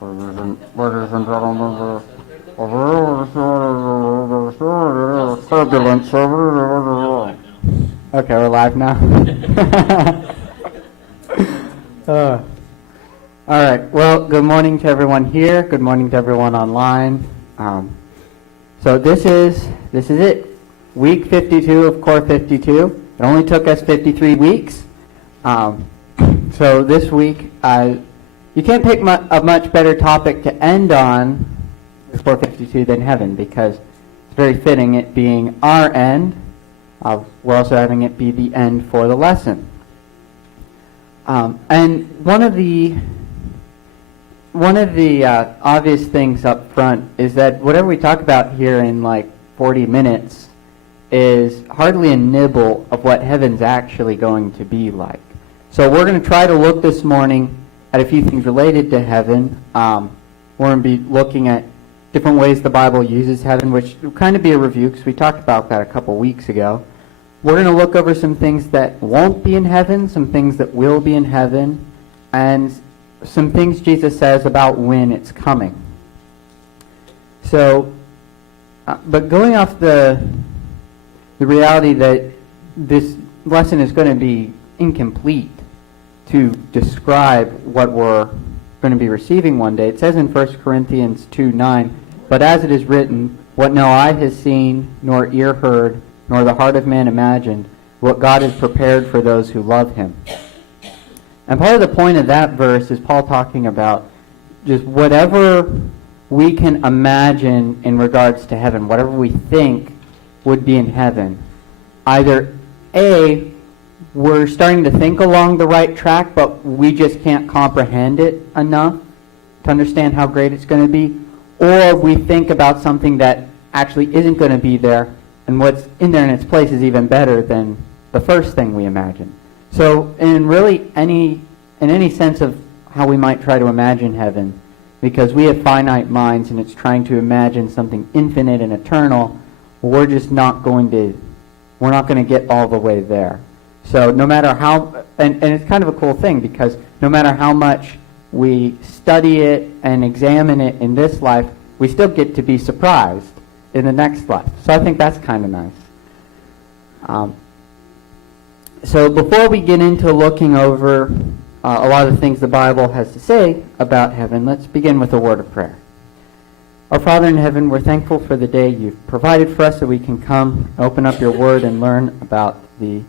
Ladies and gentlemen, turbulence. Okay, we're live now. All right. Well, good morning to everyone here. Good morning to everyone online. So this is it. Week 52 of Core 52. It only took us 53 weeks. So this week, you can't pick a much better topic to end on Core 52 than heaven, because it's very fitting it being our end. We're also having it be the end for the lesson. And one of the obvious things up front is that whatever we talk about here in like 40 minutes is hardly a nibble of what heaven's actually going to be like. So we're going to try to look this morning at a few things related to heaven. We're going to be looking at different ways the Bible uses heaven, which will kind of be a review because we talked about that a couple weeks ago. We're going to look over some things that won't be in heaven, some things that will be in heaven, and some things Jesus says about when it's coming. So, but going off the reality that this lesson is going to be incomplete to describe what we're going to be receiving one day, it says in 1 Corinthians 2:9, "But as it is written, what no eye has seen, nor ear heard, nor the heart of man imagined, what God has prepared for those who love him." And part of the point of that verse is Paul talking about just whatever we can imagine in regards to heaven, whatever we think would be in heaven. Either A, we're starting to think along the right track, but we just can't comprehend it enough to understand how great it's going to be, or we think about something that actually isn't going to be there, and what's in there in its place is even better than the first thing we imagine. So in really any sense of how we might try to imagine heaven, because we have finite minds and it's trying to imagine something infinite and eternal, we're not going to get all the way there. So no matter how, and it's kind of a cool thing, because no matter how much we study it and examine it in this life, we still get to be surprised in the next life. So I think that's kind of nice. So before we get into looking over a lot of the things the Bible has to say about heaven, let's begin with a word of prayer. Our Father in heaven, we're thankful for the day you've provided for us so we can come, open up your word, and learn about the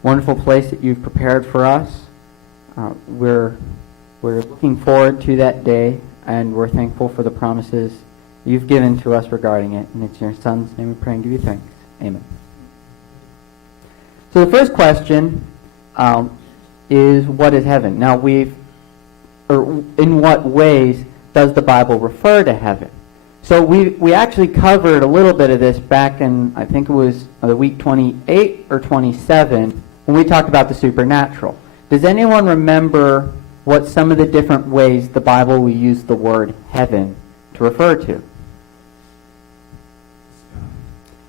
wonderful place that you've prepared for us. We're looking forward to that day, and we're thankful for the promises you've given to us regarding it. And it's in your Son's name we pray and give you thanks. Amen. So the first question is, what is heaven? Now in what ways does the Bible refer to heaven? So we actually covered a little bit of this back in, I think it was the week 28 or 27, when we talked about the supernatural. Does anyone remember what some of the different ways the Bible will use the word heaven to refer to?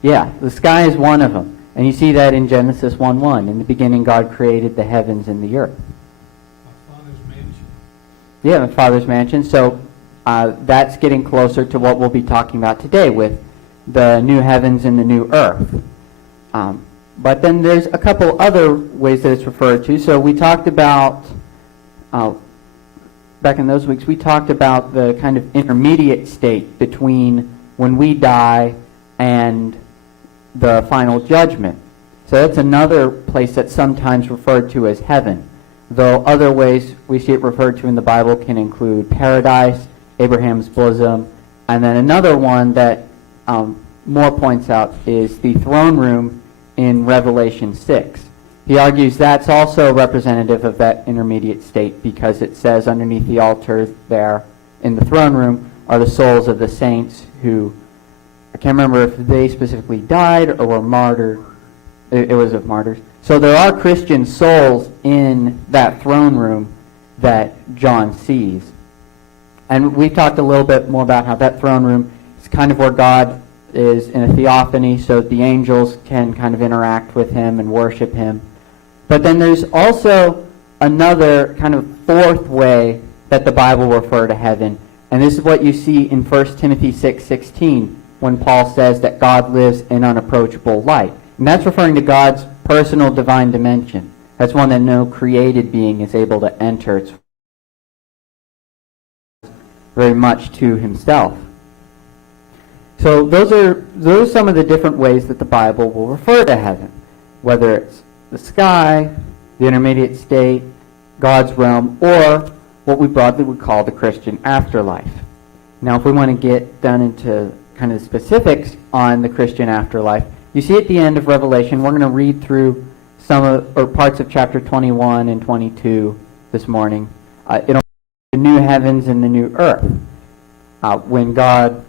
Yeah, the sky is one of them. And you see that in Genesis 1:1. In the beginning, God created the heavens and the earth. My Father's mansion. Yeah, my Father's mansion. So that's getting closer to what we'll be talking about today with the new heavens and the new earth. But then there's a couple other ways that it's referred to. So we talked about, back in those weeks, we talked about the kind of intermediate state between when we die and the final judgment. So that's another place that's sometimes referred to as heaven, though other ways we see it referred to in the Bible can include paradise, Abraham's bosom, and then another one that Moore points out is the throne room in Revelation 6. He argues that's also representative of that intermediate state, because it says underneath the altar there in the throne room are the souls of the saints who, I can't remember if they specifically died or were martyred. It was of martyrs. So there are Christian souls in that throne room that John sees. And we talked a little bit more about how that throne room is kind of where God is in a theophany, so the angels can kind of interact with him and worship him. But then there's also another kind of fourth way that the Bible will refer to heaven, And this is what you see in 1 Timothy 6:16 when Paul says that God lives in unapproachable light. And that's referring to God's personal divine dimension. That's one that no created being is able to enter. It's very much to himself. So those are some of the different ways that the Bible will refer to heaven, whether it's the sky, the intermediate state, God's realm, or what we broadly would call the Christian afterlife. Now, if we want to get down into kind of the specifics on the Christian afterlife, you see at the end of Revelation, we're going to read through parts of chapter 21 and 22 this morning. It'll be the new heavens and the new earth. When God,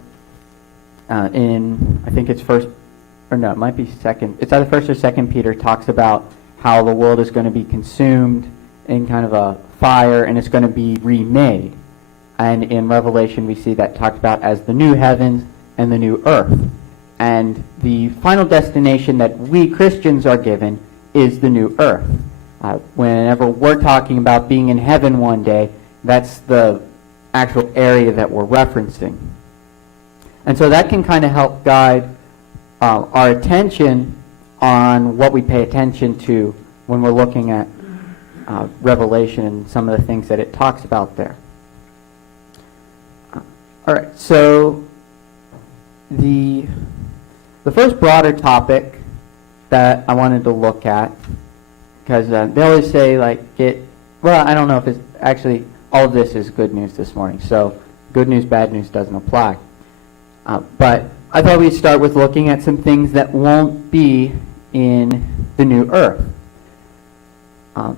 in, I think it's it might be second, it's either 1st or 2nd Peter, talks about how the world is going to be consumed in kind of a fire and it's going to be remade. And in Revelation we see that talked about as the new heavens and the new earth. And the final destination that we Christians are given is the new earth. Whenever we're talking about being in heaven one day, that's the actual area that we're referencing. And so that can kind of help guide our attention on what we pay attention to when we're looking at Revelation and some of the things that it talks about there. All right, so the first broader topic that I wanted to look at, because they always say, I don't know if it's actually, all of this is good news this morning, so good news, bad news doesn't apply. But I thought we'd start with looking at some things that won't be in the new earth.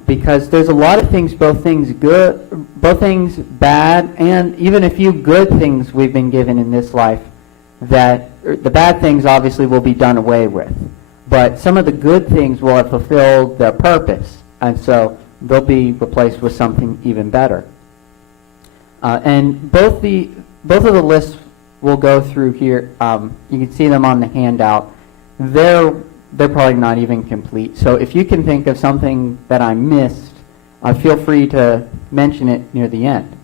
Because there's a lot of things, both things bad, and even a few good things we've been given in this life, that the bad things obviously will be done away with. But some of the good things will have fulfilled their purpose, and so they'll be replaced with something even better. And both of the lists we'll go through here, you can see them on the handout. They're probably not even complete. So if you can think of something that I missed, feel free to mention it near the end.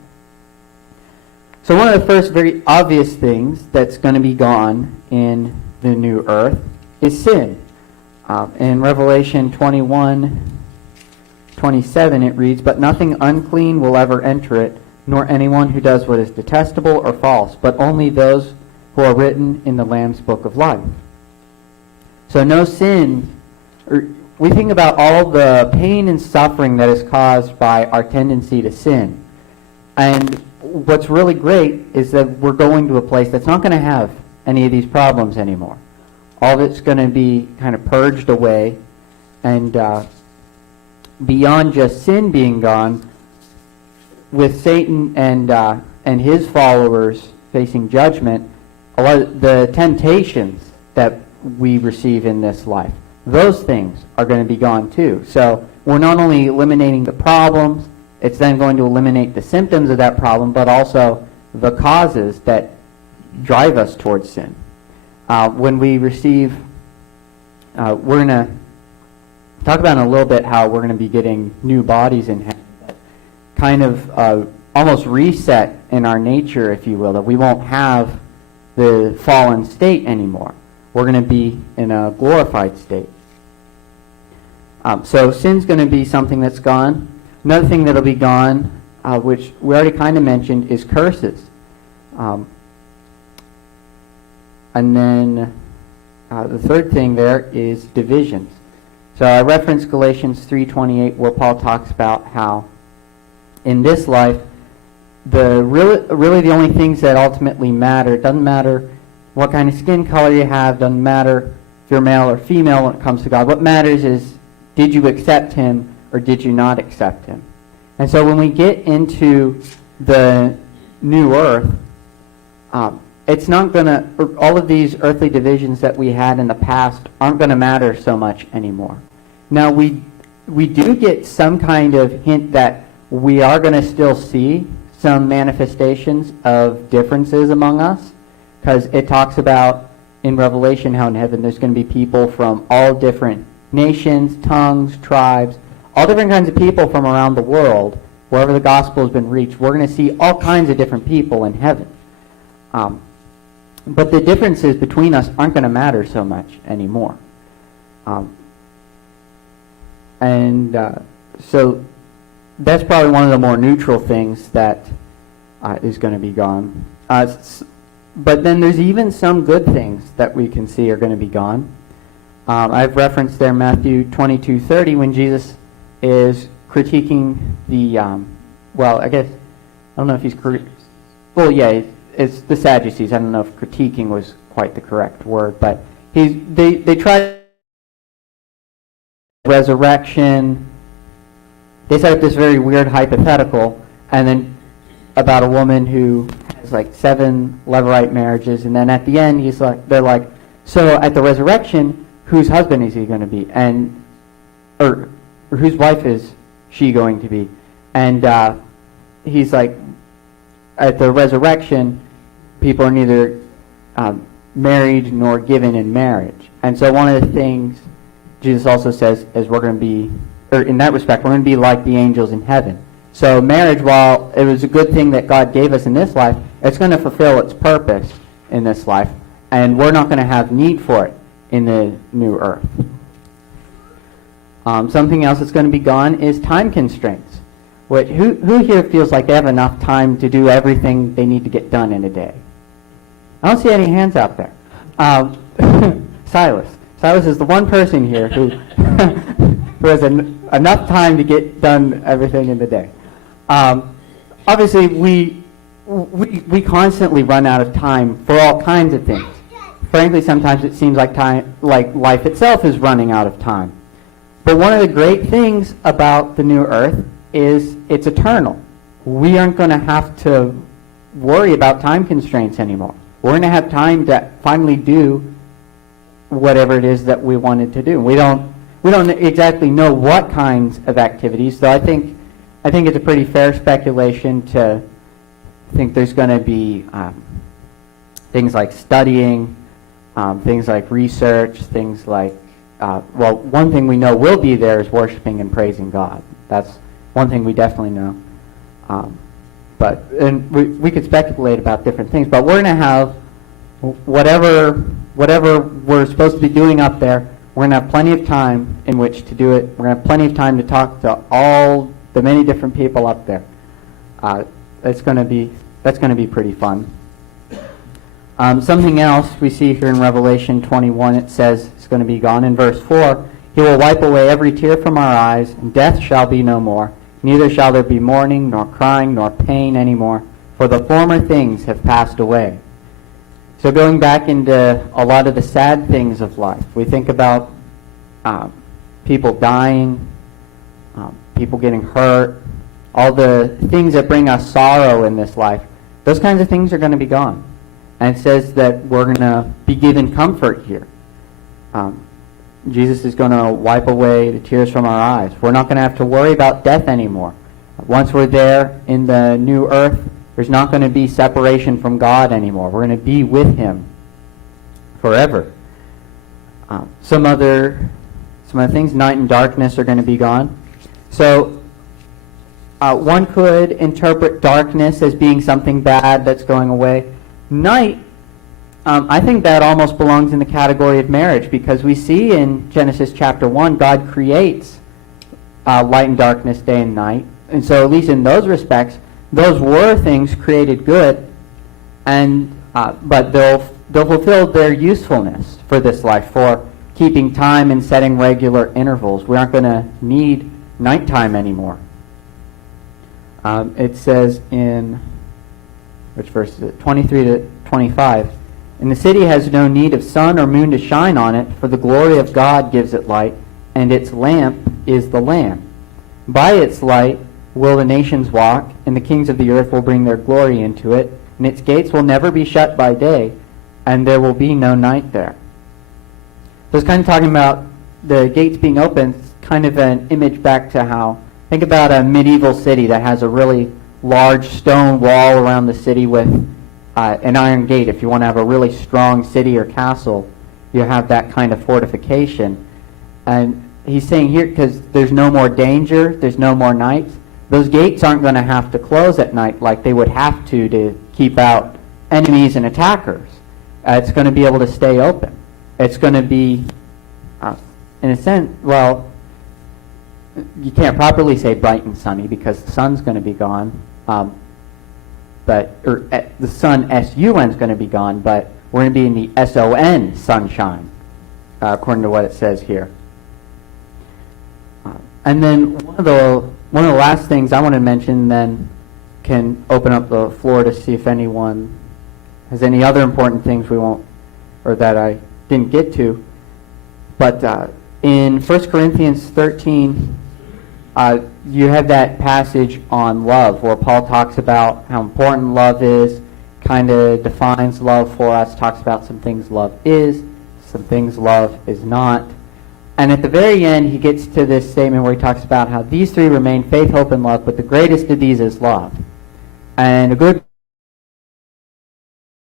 So one of the first very obvious things that's going to be gone in the new earth is sin. In Revelation 21:27 it reads, "But nothing unclean will ever enter it, nor anyone who does what is detestable or false, but only those who are written in the Lamb's book of life." So no sin. We think about all the pain and suffering that is caused by our tendency to sin. And what's really great is that we're going to a place that's not going to have any of these problems anymore. All of it's going to be kind of purged away. And beyond just sin being gone, with Satan and his followers facing judgment, a lot of the temptations that we receive in this life, those things are going to be gone too. So we're not only eliminating the problems, it's then going to eliminate the symptoms of that problem, but also the causes that drive us towards sin. When we receive, we're going to talk about in a little bit how we're going to be getting new bodies in heaven, that kind of almost reset in our nature, if you will, that we won't have the fallen state anymore. We're going to be in a glorified state. So sin's going to be something that's gone. Another thing that'll be gone, which we already kind of mentioned, is curses. And then the third thing there is divisions. So I referenced Galatians 3:28, where Paul talks about how in this life, really the only things that ultimately matter, it doesn't matter what kind of skin color you have, doesn't matter if you're male or female when it comes to God. What matters is, did you accept him or did you not accept him? And so when we get into the new earth, it's not going to, all of these earthly divisions that we had in the past aren't going to matter so much anymore. Now we do get some kind of hint that we are going to still see some manifestations of differences among us, because it talks about in Revelation how in heaven there's going to be people from all different nations, tongues, tribes, all different kinds of people from around the world wherever the gospel has been reached, we're going to see all kinds of different people in heaven. But the differences between us aren't going to matter so much anymore. So that's probably one of the more neutral things that is going to be gone. But then there's even some good things that we can see are going to be gone. I've referenced there Matthew 22:30 when Jesus is critiquing the, I don't know if he's, it's the Sadducees. I don't know if critiquing was quite the correct word, but they try resurrection. They set up this very weird hypothetical, and then about a woman who has like 7 Levirate marriages, and then at the end they're like, so at the resurrection, whose husband is he going to be, or whose wife is she going to be? And he's like, at the resurrection, people are neither married nor given in marriage. And so one of the things Jesus also says is we're going to be, or in that respect, we're going to be like the angels in heaven. So marriage, while it was a good thing that God gave us in this life, it's going to fulfill its purpose in this life, and we're not going to have need for it in the new earth. Something else that's going to be gone is time constraints. Who here feels like they have enough time to do everything they need to get done in a day? I don't see any hands out there. Silas. Silas is the one person here who who has enough time to get done everything in the day. Obviously, we constantly run out of time for all kinds of things. Frankly, sometimes it seems like life itself is running out of time. But one of the great things about the new earth is it's eternal. We aren't going to have to worry about time constraints anymore. We're going to have time to finally do whatever it is that we wanted to do. We don't exactly know what kinds of activities, though I think it's a pretty fair speculation to think there's going to be things like studying, things like research, things like, one thing we know will be there is worshiping and praising God. That's one thing we definitely know. And we could speculate about different things, but we're going to have whatever we're supposed to be doing up there. We're going to have plenty of time in which to do it. We're going to have plenty of time to talk to all the many different people up there. That's going to be pretty fun. Something else we see here in Revelation 21, it says it's going to be gone. In verse 4, he will wipe away every tear from our eyes, and death shall be no more. Neither shall there be mourning, nor crying, nor pain any more, for the former things have passed away. So going back into a lot of the sad things of life, we think about people dying, people getting hurt, all the things that bring us sorrow in this life. Those kinds of things are going to be gone. And it says that we're going to be given comfort here. Jesus is going to wipe away the tears from our eyes. We're not going to have to worry about death anymore. Once we're there in the new earth, there's not going to be separation from God anymore. We're going to be with Him forever. Some other things, night and darkness are going to be gone. So one could interpret darkness as being something bad that's going away. Night, I think that almost belongs in the category of marriage, because we see in Genesis chapter 1, God creates light and darkness, day and night. And so at least in those respects, those were things created good, and but they'll fulfill their usefulness for this life, for keeping time and setting regular intervals. We aren't going to need nighttime anymore. It says in, which verse is it? 23 to 25. And the city has no need of sun or moon to shine on it, for the glory of God gives it light, and its lamp is the Lamb. By its light will the nations walk, and the kings of the earth will bring their glory into it, and its gates will never be shut by day, and there will be no night there. So it's kind of talking about the gates being open. It's kind of an image back to how, think about a medieval city that has a really large stone wall around the city with an iron gate. If you want to have a really strong city or castle, you have that kind of fortification. And he's saying here, because there's no more danger, there's no more nights, those gates aren't going to have to close at night like they would have to keep out enemies and attackers. It's going to be able to stay open. It's going to be, in a sense, well, you can't properly say bright and sunny because the sun's going to be gone. The sun, S-U-N, is going to be gone, but we're going to be in the S-O-N, sunshine, according to what it says here. And then one of the last things I want to mention, then can open up the floor to see if anyone has any other important things we won't, or that I didn't get to. But in 1 Corinthians 13, you have that passage on love where Paul talks about how important love is, kind of defines love for us, talks about some things love is, some things love is not. And at the very end, he gets to this statement where he talks about how these three remain, faith, hope, and love, but the greatest of these is love. And a good,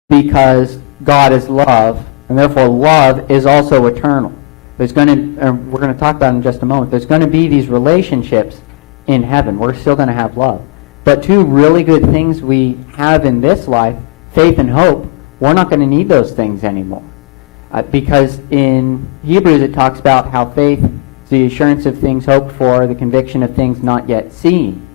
because God is love, and therefore love is also eternal. There's going to, we're going to talk about it in just a moment, there's going to be these relationships in heaven. We're still going to have love. But two really good things we have in this life, faith and hope, we're not going to need those things anymore. Because in Hebrews it talks about how faith is the assurance of things hoped for, the conviction of things not yet seen.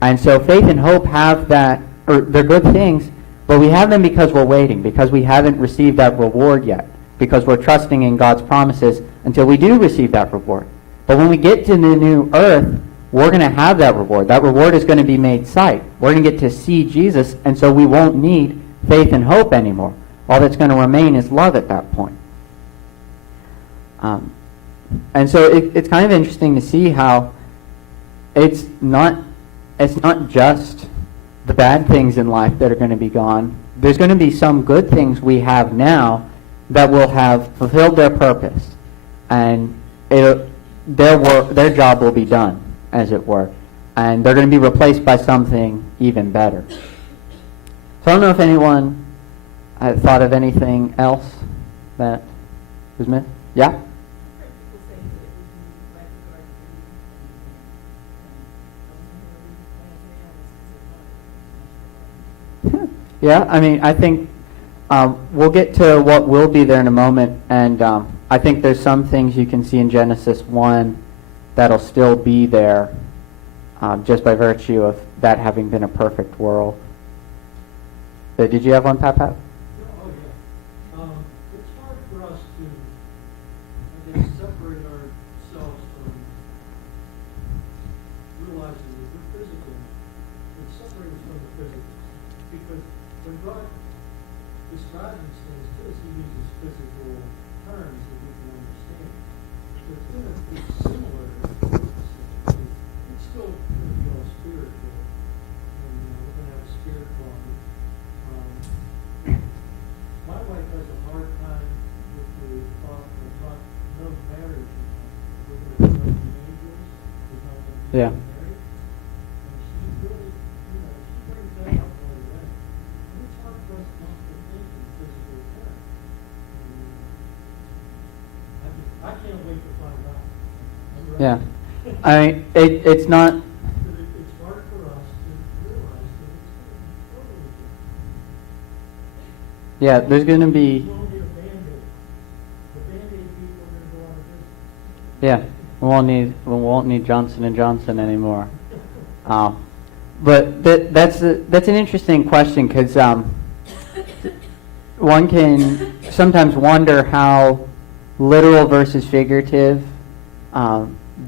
And so faith and hope have that, or they're good things, but we have them because we're waiting, because we haven't received that reward yet, because we're trusting in God's promises until we do receive that reward. But when we get to the new earth, we're going to have that reward. That reward is going to be made sight. We're going to get to see Jesus, and so we won't need faith and hope anymore. All that's going to remain is love at that point. And so it's kind of interesting to see how it's not just the bad things in life that are going to be gone. There's going to be some good things we have now that will have fulfilled their purpose, and their job will be done, as it were, and they're going to be replaced by something even better. So I don't know if anyone thought of anything else that was missed. Yeah? Yeah, I mean, I think we'll get to what will be there in a moment, and I think there's some things you can see in Genesis 1 that'll still be there just by virtue of that having been a perfect world. Did you have one, Pat? Oh, yeah. It's hard for us to, I guess, separate ourselves from realizing that we're physical. It's separated from the physical. Because when God describes these things to us, he uses physical terms that we can understand. So it's going to be similar to what he's saying. It's still going to be all spiritual. And we're going to have a spirit body. My wife has a hard time with the thought of no marriage. We're going to be angels. We're not going to be Yeah. married. And she really, she brings that up right away. And it's hard for us not to think in physical terms. I can't wait to find out. I'm ready. Yeah. It's not. But it's hard for us to realize that it's going to be totally different. Yeah, there's going to be. We won't need a Band-Aid. The Band-Aid people are going to go out of business. Yeah, we won't need Johnson and Johnson anymore. But that's an interesting question, because one can sometimes wonder how literal versus figurative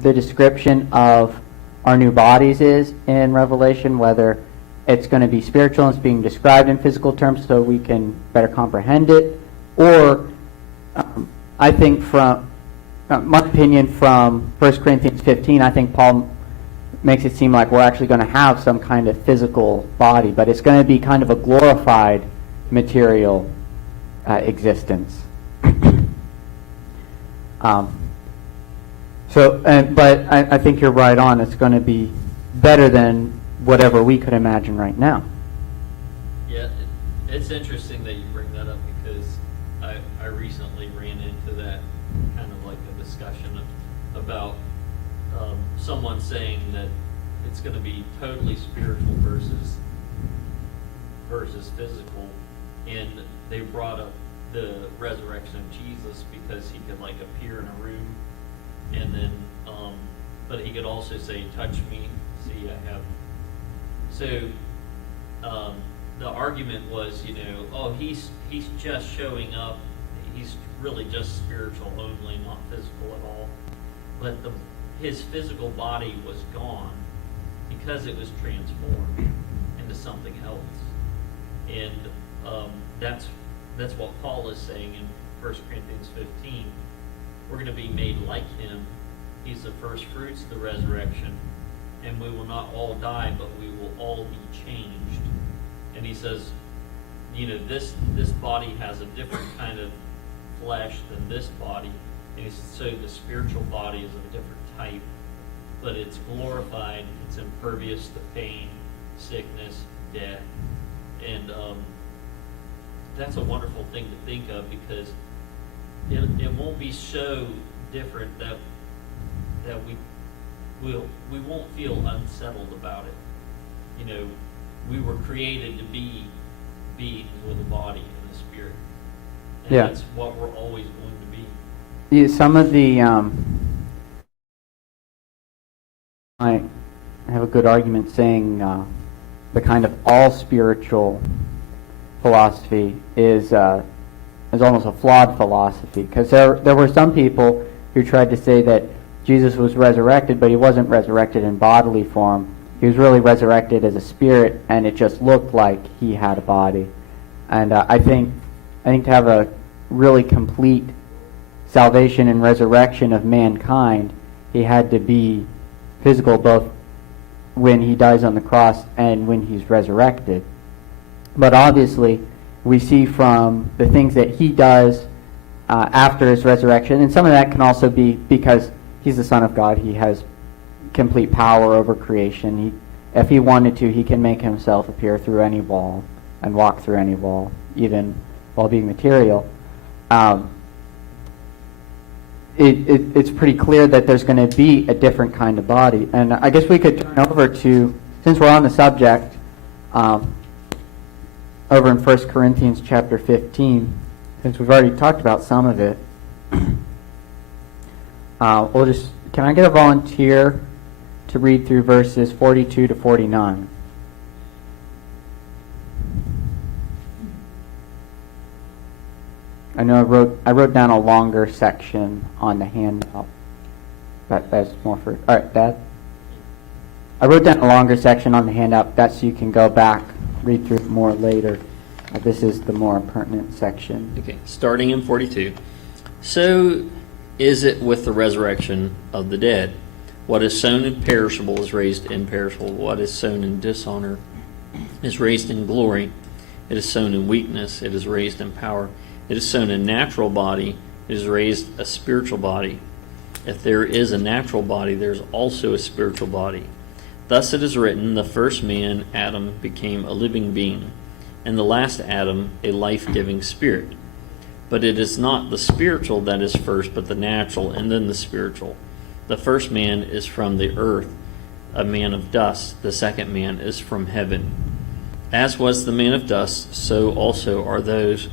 the description of our new bodies is in Revelation, whether it's going to be spiritual and it's being described in physical terms so we can better comprehend it, or I think from my opinion from 1 Corinthians 15, I think Paul makes it seem like we're actually going to have some kind of physical body, but it's going to be kind of a glorified material existence. But I think you're right on. It's going to be better than whatever we could imagine right now. Yeah, it's interesting that you bring that up, because I recently ran into that kind of like a discussion about someone saying that it's going to be totally spiritual versus physical. And they brought up the resurrection of Jesus because he could like appear in a room, and then but he could also say, touch me, see I have. So the argument was, oh, he's just showing up, he's really just spiritual only, not physical at all. But his physical body was gone because it was transformed into something else. And that's what Paul is saying in 1 Corinthians 15. We're going to be made like him. He's the first fruits of the resurrection. And we will not all die, but we will all be changed. And he says, this body has a different kind of flesh than this body. And he says, so the spiritual body is of a different type. But it's glorified, it's impervious to pain, sickness, death. And that's a wonderful thing to think of, because it won't be so different that we won't feel unsettled about it. We were created to be beings with a body and a spirit. And Yeah. that's what we're always going to be. Yeah, some of the I have a good argument saying the kind of all spiritual philosophy is almost a flawed philosophy, because there were some people who tried to say that Jesus was resurrected, but he wasn't resurrected in bodily form. He was really resurrected as a spirit, and it just looked like he had a body. And I think to have a really complete salvation and resurrection of mankind, he had to be physical both when he dies on the cross and when he's resurrected. But obviously, we see from the things that he does after his resurrection, and some of that can also be because he's the Son of God. He has complete power over creation. If he wanted to, he can make himself appear through any wall and walk through any wall, even while being material. It's pretty clear that there's going to be a different kind of body. And I guess we could turn over to, since we're on the subject, over in 1 Corinthians chapter 15, since we've already talked about some of it. Can I get a volunteer to read through verses 42 to 49? I know I wrote down a longer section on the handout. That's more for... All right, Dad? I wrote down a longer section on the handout. That's so you can go back, read through it more later. This is the more pertinent section. Okay, starting in 42. So is it with the resurrection of the dead. What is sown in perishable is raised imperishable. What is sown in dishonor is raised in glory. It is sown in weakness. It is raised in power. It is sown a natural body. It is raised a spiritual body. If there is a natural body, there is also a spiritual body. Thus it is written, the first man, Adam, became a living being, and the last Adam, a life-giving spirit. But it is not the spiritual that is first, but the natural, and then the spiritual. The first man is from the earth, a man of dust. The second man is from heaven. As was the man of dust, so also are those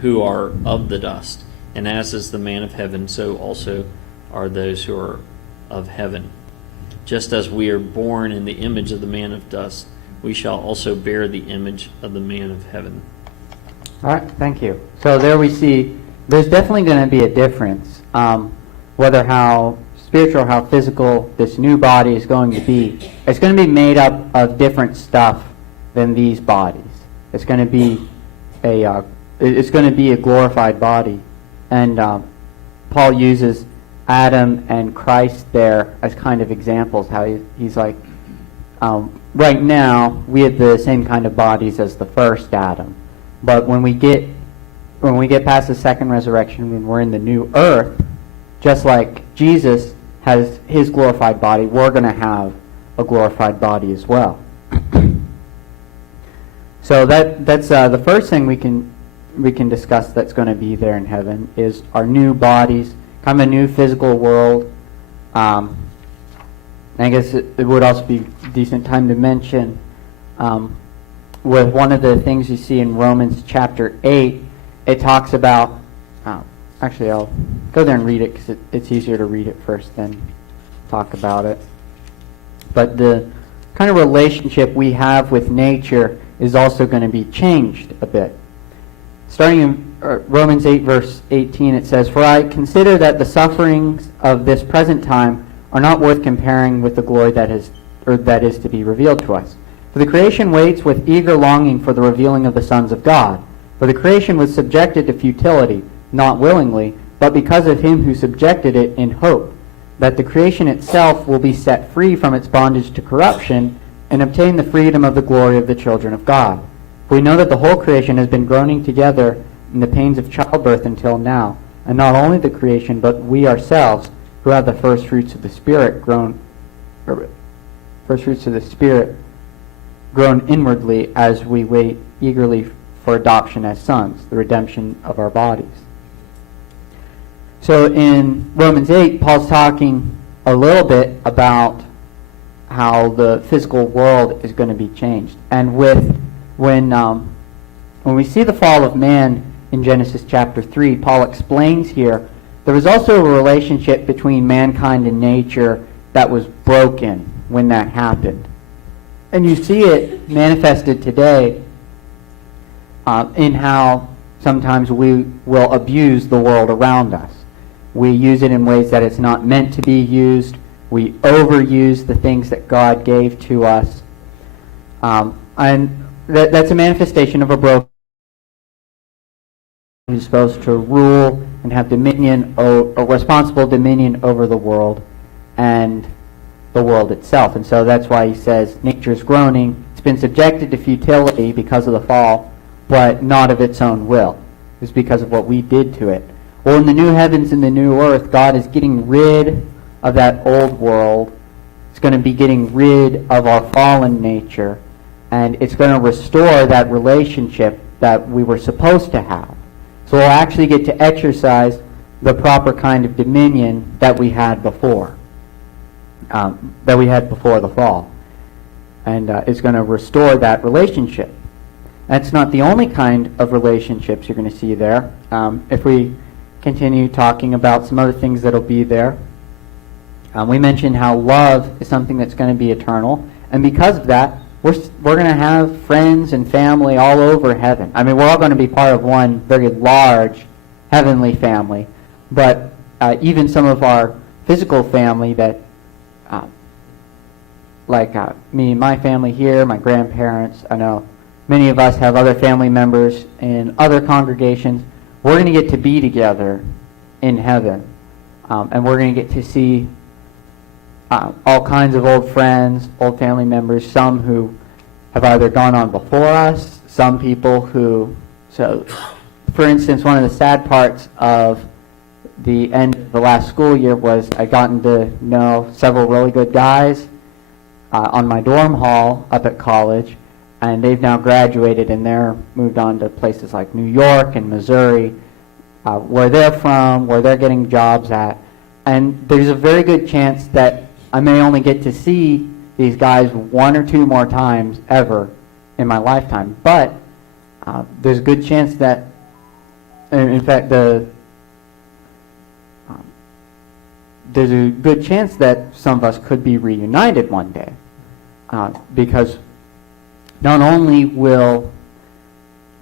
who are of the dust. And as is the man of heaven, so also are those who are of heaven. Just as we are born in the image of the man of dust, we shall also bear the image of the man of heaven. All right, thank you. So there we see there's definitely going to be a difference, whether how spiritual or how physical this new body is going to be. It's going to be made up of different stuff than these bodies. It's going to be a glorified body, and Paul uses Adam and Christ there as kind of examples. How he's like, right now we have the same kind of bodies as the first Adam. But when we get past the second resurrection, when we're in the new earth, just like Jesus has his glorified body, we're going to have a glorified body as well. So that's the first thing we can discuss that's going to be there in heaven is our new bodies, kind of a new physical world. And And I guess it would also be a decent time to mention with one of the things you see in Romans chapter 8, it talks about, actually I'll go there and read it because it's easier to read it first than talk about it. But the kind of relationship we have with nature is also going to be changed a bit. Starting in Romans 8 verse 18, it says, "For I consider that the sufferings of this present time are not worth comparing with the glory that is to be revealed to us. For the creation waits with eager longing for the revealing of the sons of God. For the creation was subjected to futility, not willingly, but because of him who subjected it in hope, that the creation itself will be set free from its bondage to corruption and obtain the freedom of the glory of the children of God. For we know that the whole creation has been groaning together in the pains of childbirth until now, and not only the creation, but we ourselves, who have the first fruits of the Spirit grown inwardly as we wait eagerly for adoption as sons, the redemption of our bodies." So in Romans 8, Paul's talking a little bit about how the physical world is going to be changed. And when we see the fall of man in Genesis chapter 3, Paul explains here there was also a relationship between mankind and nature that was broken when that happened. And you see it manifested today in how sometimes we will abuse the world around us. We use it in ways that it's not meant to be used. We overuse the things that God gave to us. And that's a manifestation of a broken who's supposed to rule and have dominion, a responsible dominion over the world and the world itself. And so that's why he says nature is groaning. It's been subjected to futility because of the fall, but not of its own will. It's because of what we did to it. Well, in the new heavens and the new earth, God is getting rid of that old world. It's going to be getting rid of our fallen nature, and it's going to restore that relationship that we were supposed to have. So we'll actually get to exercise the proper kind of dominion that we had before. The fall. And it's going to restore that relationship. That's not the only kind of relationships you're going to see there. If we continue talking about some other things that'll be there, we mentioned how love is something that's going to be eternal. And because of that, we're going to have friends and family all over heaven. I mean, we're all going to be part of one very large heavenly family. But even some of our physical family that like me and my family here, my grandparents, I know many of us have other family members in other congregations. We're going to get to be together in heaven. And we're going to get to see all kinds of old friends, old family members, some who have either gone on before us, some people who, so for instance, one of the sad parts of the end of the last school year was I gotten to know several really good guys on my dorm hall up at college, and they've now graduated and they're moved on to places like New York and Missouri, where they're from, where they're getting jobs at. And there's a very good chance that I may only get to see these guys one or two more times ever in my lifetime. But there's a good chance that, in fact, there's a good chance that some of us could be reunited one day. Because not only, or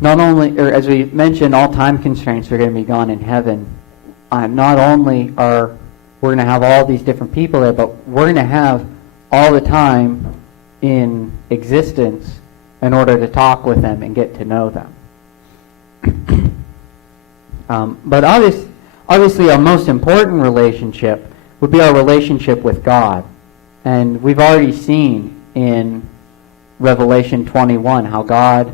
as we mentioned, all time constraints are going to be gone in heaven. Not only are we're going to have all these different people there, but we're going to have all the time in existence in order to talk with them and get to know them. But obviously our most important relationship would be our relationship with God. And we've already seen in Revelation 21 how God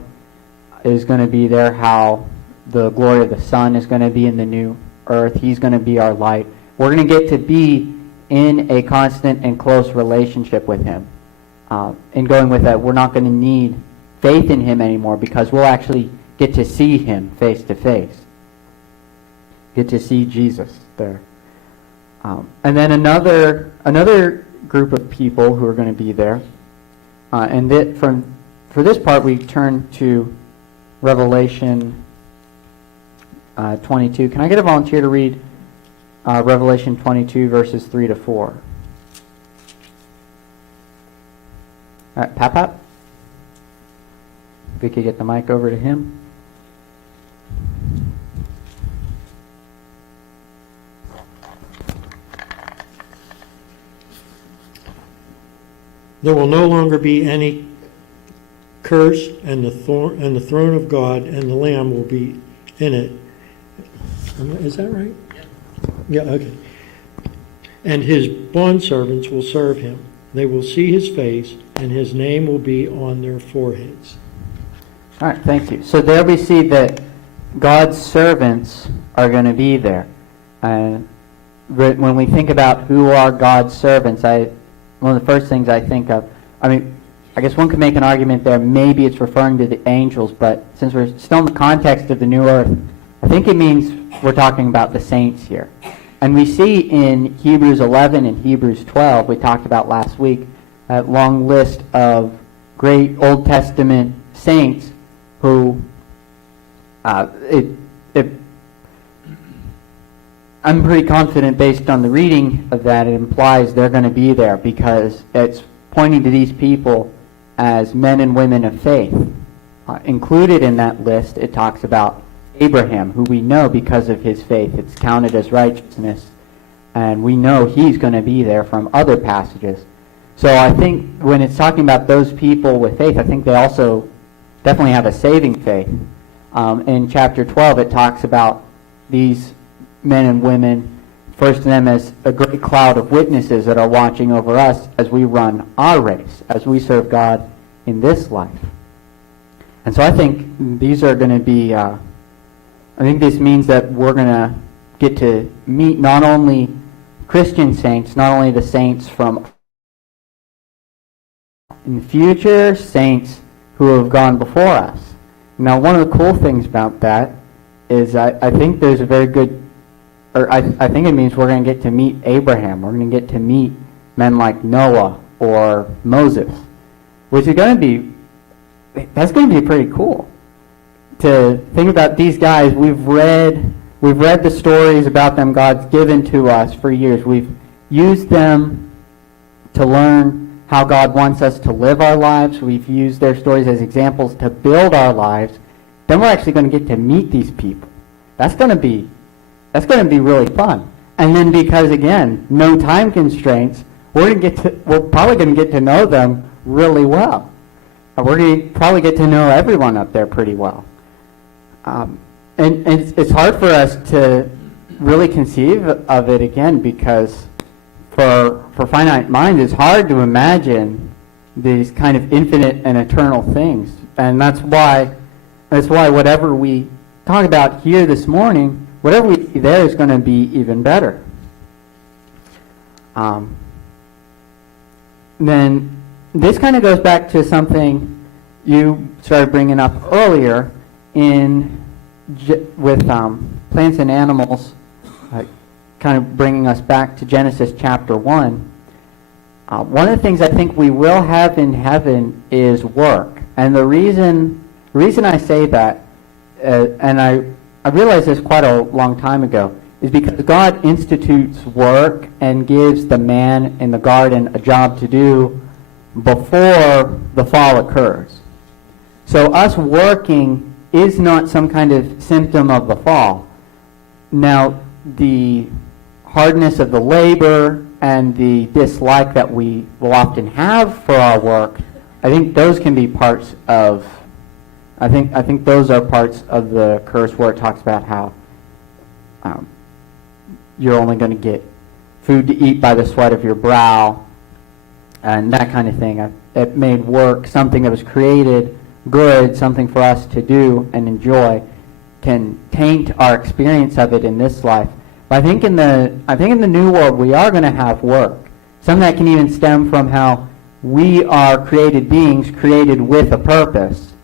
is going to be there, how the glory of the Son is going to be in the new earth. He's going to be our light. We're going to get to be in a constant and close relationship with Him. And going with that, we're not going to need faith in Him anymore because we'll actually get to see Him face to face. Get to see Jesus there. And then another group of people who are going to be there. And for this part, we turn to Revelation 22. Can I get a volunteer to read Revelation 22, verses 3 to 4? All right, Pap. If we could get the mic over to him. There will no longer be any curse, and the throne of God and the Lamb will be in it. Is that right? Yeah, okay. And his bondservants will serve him. They will see his face, and his name will be on their foreheads. All right, thank you. So there we see that God's servants are going to be there. When we think about who are God's servants, one of the first things I think of, I guess one could make an argument there, maybe it's referring to the angels, but since we're still in the context of the new earth, I think it means we're talking about the saints here. And we see in Hebrews 11 and Hebrews 12, we talked about last week, that long list of great Old Testament saints who I'm pretty confident based on the reading of that it implies they're going to be there because it's pointing to these people as men and women of faith. Included in that list, it talks about Abraham, who we know because of his faith. It's counted as righteousness, and we know he's going to be there from other passages. So I think when it's talking about those people with faith, I think they also definitely have a saving faith. In chapter 12, it talks about these men and women, first to them as a great cloud of witnesses that are watching over us as we run our race, as we serve God in this life. And so I think these are going to be, I think this means that we're going to get to meet not only Christian saints, not only the saints from in the future, saints who have gone before us. Now, one of the cool things about that is I think there's a very good, or I think it means we're going to get to meet Abraham. We're going to get to meet men like Noah or Moses, which is going to be, that's going to be pretty cool. To think about these guys, we've read the stories about them God's given to us for years. We've used them to learn how God wants us to live our lives. We've used their stories as examples to build our lives. Then we're actually going to get to meet these people. That's going to be really fun. And then because, again, no time constraints, we're probably going to get to know them really well. We're going to probably get to know everyone up there pretty well. And it's hard for us to really conceive of it again because for finite minds, it's hard to imagine these kind of infinite and eternal things. And that's why whatever we talk about here this morning, whatever we see there is going to be even better. Then this kind of goes back to something you started bringing up earlier with plants and animals, kind of bringing us back to Genesis chapter 1. One of the things I think we will have in heaven is work. And the reason I say that, and I realized this quite a long time ago, is because God institutes work and gives the man in the garden a job to do before the fall occurs. So us working is not some kind of symptom of the fall. Now, the hardness of the labor and the dislike that we will often have for our work, I think those can be parts of, I think those are parts of the curse where it talks about how you're only going to get food to eat by the sweat of your brow and that kind of thing. It made work something that was created good, something for us to do and enjoy, can taint our experience of it in this life. But I think in the new world we are going to have work. Some of that can even stem from how we are created beings, created with a purpose.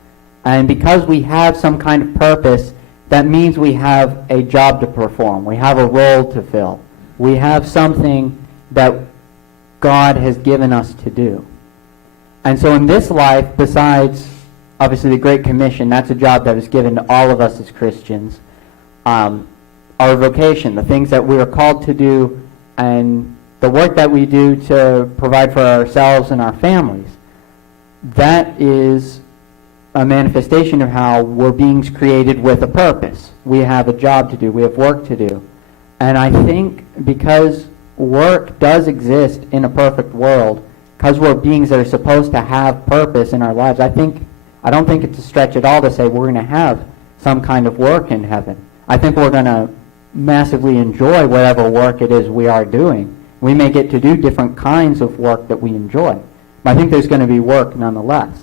And because we have some kind of purpose, that means we have a job to perform. We have a role to fill. We have something that God has given us to do. And so in this life, besides obviously the Great Commission, that's a job that is given to all of us as Christians, our vocation, the things that we are called to do, and the work that we do to provide for ourselves and our families, that is a manifestation of how we're beings created with a purpose. We have a job to do. We have work to do. And I think because work does exist in a perfect world, because we're beings that are supposed to have purpose in our lives, I don't think it's a stretch at all to say we're going to have some kind of work in heaven. I think we're going to massively enjoy whatever work it is we are doing. We may get to do different kinds of work that we enjoy, but I think there's going to be work nonetheless.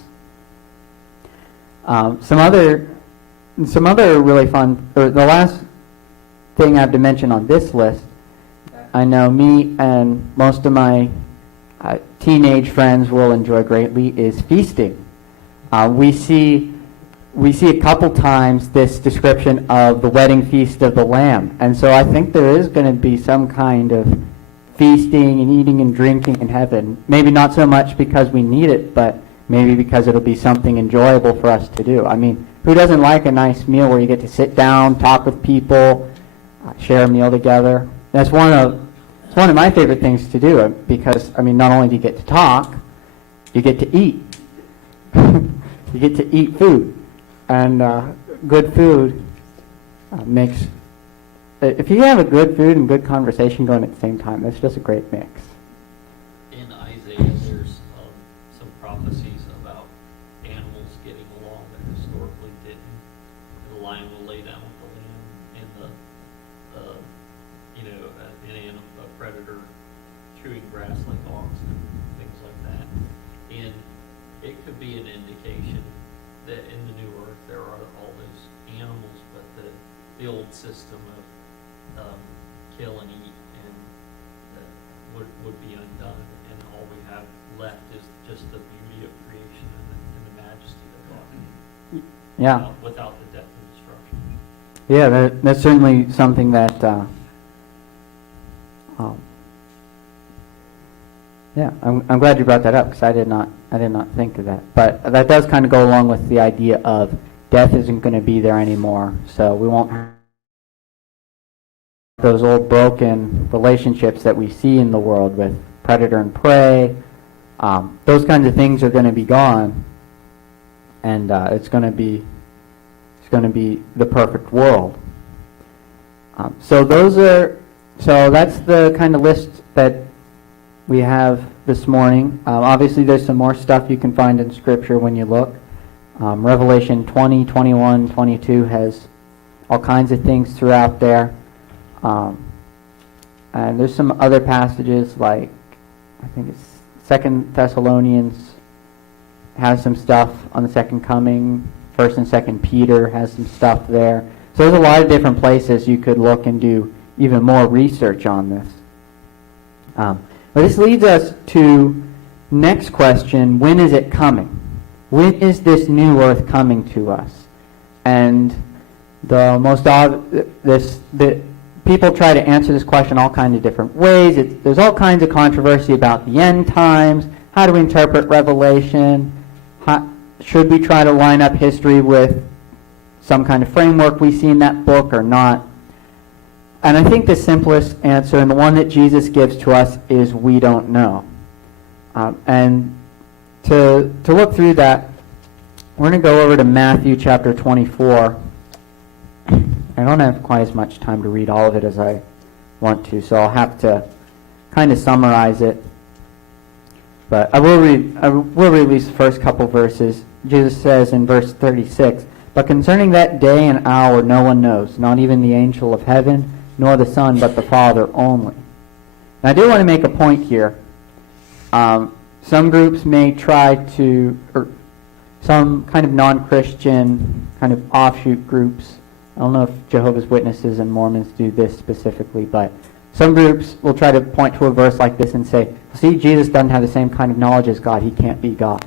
Some other really fun, or the last thing I have to mention on this list, I know me and most of my teenage friends will enjoy greatly, is feasting. We see a couple times this description of the wedding feast of the Lamb, and so I think there is going to be some kind of feasting and eating and drinking in heaven. Maybe not so much because we need it, but maybe because it'll be something enjoyable for us to do. I mean, who doesn't like a nice meal where you get to sit down, talk with people, share a meal together? It's one of my favorite things to do, because, I mean, not only do you get to talk, you get to eat. You get to eat food. And good food makes... If you have a good food and good conversation going at the same time, it's just a great mix. In Isaiah, there's some prophecies about animals getting along that historically didn't. The lion will lay down with the lamb, and a predator chewing grass like oxen, things like that. And it could be an indication that in the new earth there are all those animals, but the old system of kill and eat and would be undone, and all we have left is just the beauty of creation and the majesty of God. Yeah. Without the death and destruction. Yeah, that's certainly something that... yeah, I'm glad you brought that up, because I did not think of that. But that does kind of go along with the idea of death isn't going to be there anymore, so we won't have those old broken relationships that we see in the world with predator and prey. Those kinds of things are going to be gone, and it's going to be the perfect world. So that's the kind of list that we have this morning. Obviously, there's some more stuff you can find in Scripture when you look. Revelation 20, 21, 22 has all kinds of things throughout there. And there's some other passages, like I think it's 2 Thessalonians has some stuff on the second coming. 1 and 2 Peter has some stuff there. So there's a lot of different places you could look and do even more research on this. But this leads us to next question: when is it coming? When is this new earth coming to us? And the most people try to answer this question all kinds of different ways. There's all kinds of controversy about the end times. How do we interpret Revelation? Should we try to line up history with some kind of framework we see in that book or not? And I think the simplest answer, and the one that Jesus gives to us, is we don't know. And to look through that, we're going to go over to Matthew chapter 24. I don't have quite as much time to read all of it as I want to, so I'll have to kind of summarize it. But I will read at least the first couple verses. Jesus says in verse 36, "But concerning that day and hour no one knows, not even the angel of heaven, nor the Son, but the Father only." And I do want to make a point here. Some groups may try to, or some kind of non-Christian, kind of offshoot groups, I don't know if Jehovah's Witnesses and Mormons do this specifically, but some groups will try to point to a verse like this and say, see, Jesus doesn't have the same kind of knowledge as God. He can't be God.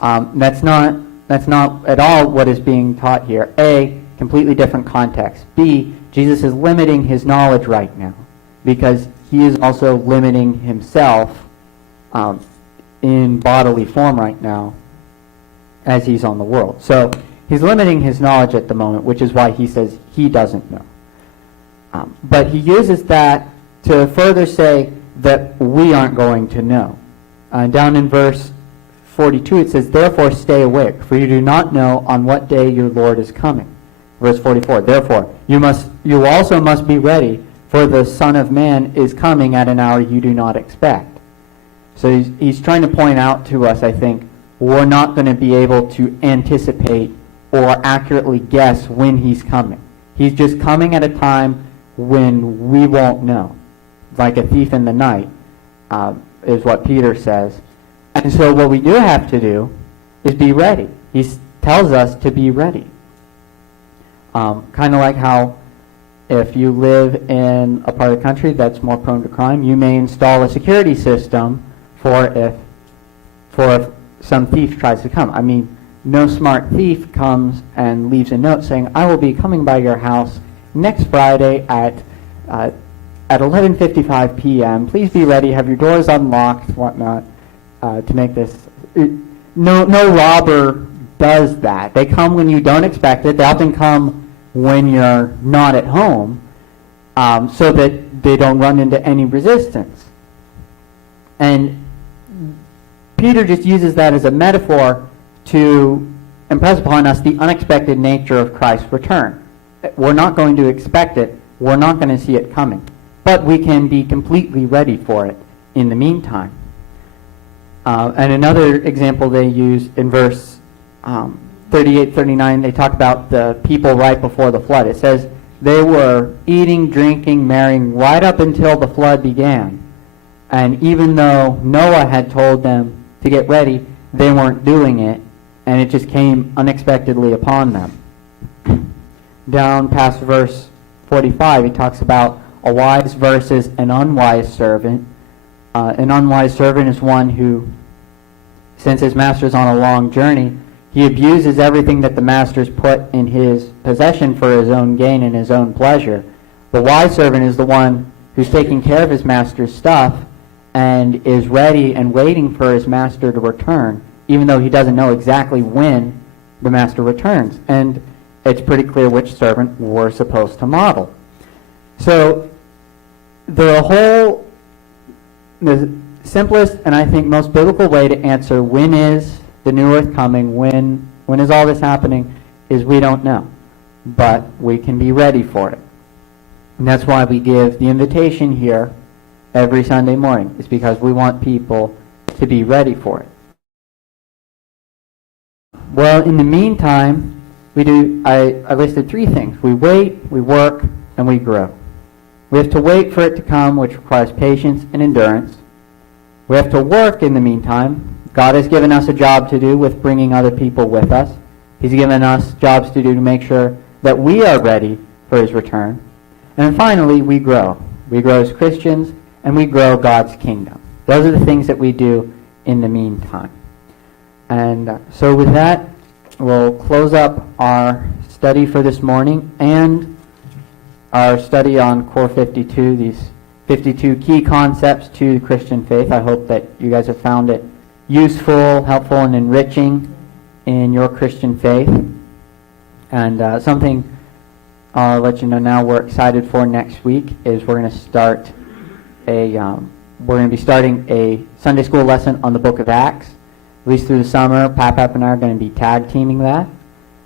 That's not at all what is being taught here. A, completely different context. B, Jesus is limiting his knowledge right now because he is also limiting himself in bodily form right now as he's on the world. So he's limiting his knowledge at the moment, which is why he says he doesn't know. But he uses that to further say that we aren't going to know. Down in verse 42 it says, "Therefore stay awake, for you do not know on what day your Lord is coming." Verse 44, "Therefore you also must be ready, for the Son of Man is coming at an hour you do not expect." So he's trying to point out to us, I think, we're not going to be able to anticipate or accurately guess when he's coming. He's just coming at a time when we won't know. Like a thief in the night, is what Peter says. And so what we do have to do is be ready. He tells us to be ready. Kind of like how if you live in a part of the country that's more prone to crime, you may install a security system for if some thief tries to come. I mean, no smart thief comes and leaves a note saying, "I will be coming by your house next Friday at 11:55 p.m. Please be ready. Have your doors unlocked, whatnot, to make this." No robber does that. They come when you don't expect it. They often come when you're not at home, so that they don't run into any resistance. And Peter just uses that as a metaphor to impress upon us the unexpected nature of Christ's return. We're not going to expect it. We're not going to see it coming. But we can be completely ready for it in the meantime. And another example they use in verse 38, 39, they talk about the people right before the flood. It says, "They were eating, drinking, marrying right up until the flood began. And even though Noah had told them to get ready, they weren't doing it, and it just came unexpectedly upon them." Down past verse 45, he talks about a wise versus an unwise servant. An unwise servant is one who, since his master's on a long journey, he abuses everything that the master's put in his possession for his own gain and his own pleasure. The wise servant is the one who's taking care of his master's stuff and is ready and waiting for his master to return, even though he doesn't know exactly when the master returns. And it's pretty clear which servant we're supposed to model. So the simplest and I think most biblical way to answer when is the new earth coming, when is all this happening, is we don't know. But we can be ready for it. And that's why we give the invitation here every Sunday morning. It's because we want people to be ready for it. Well, in the meantime, I listed three things. We wait, we work, and we grow. We have to wait for it to come, which requires patience and endurance. We have to work in the meantime. God has given us a job to do with bringing other people with us. He's given us jobs to do to make sure that we are ready for his return. And then finally, we grow. We grow as Christians, and we grow God's kingdom. Those are the things that we do in the meantime. And so with that, we'll close up our study for this morning and our study on Core 52, these 52 key concepts to the Christian faith. I hope that you guys have found it useful, helpful, and enriching in your Christian faith. And something I'll let you know now we're excited for next week is we're going to be starting a Sunday school lesson on the book of Acts. At least through the summer, Pap and I are going to be tag teaming that.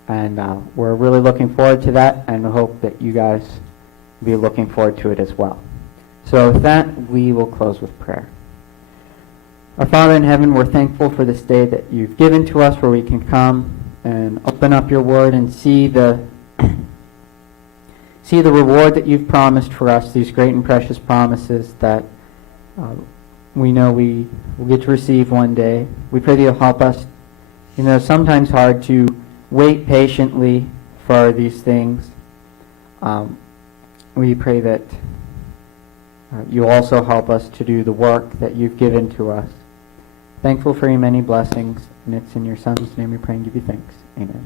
And we're really looking forward to that, and we hope that you guys will be looking forward to it as well. So with that, we will close with prayer. Our Father in heaven, we're thankful for this day that you've given to us where we can come and open up your word and see the reward that you've promised for us, these great and precious promises that we know we will get to receive one day. We pray that you'll help us. Sometimes hard to wait patiently for these things. We pray that you also help us to do the work that you've given to us. Thankful for your many blessings, and it's in your Son's name we pray and give you thanks. Amen.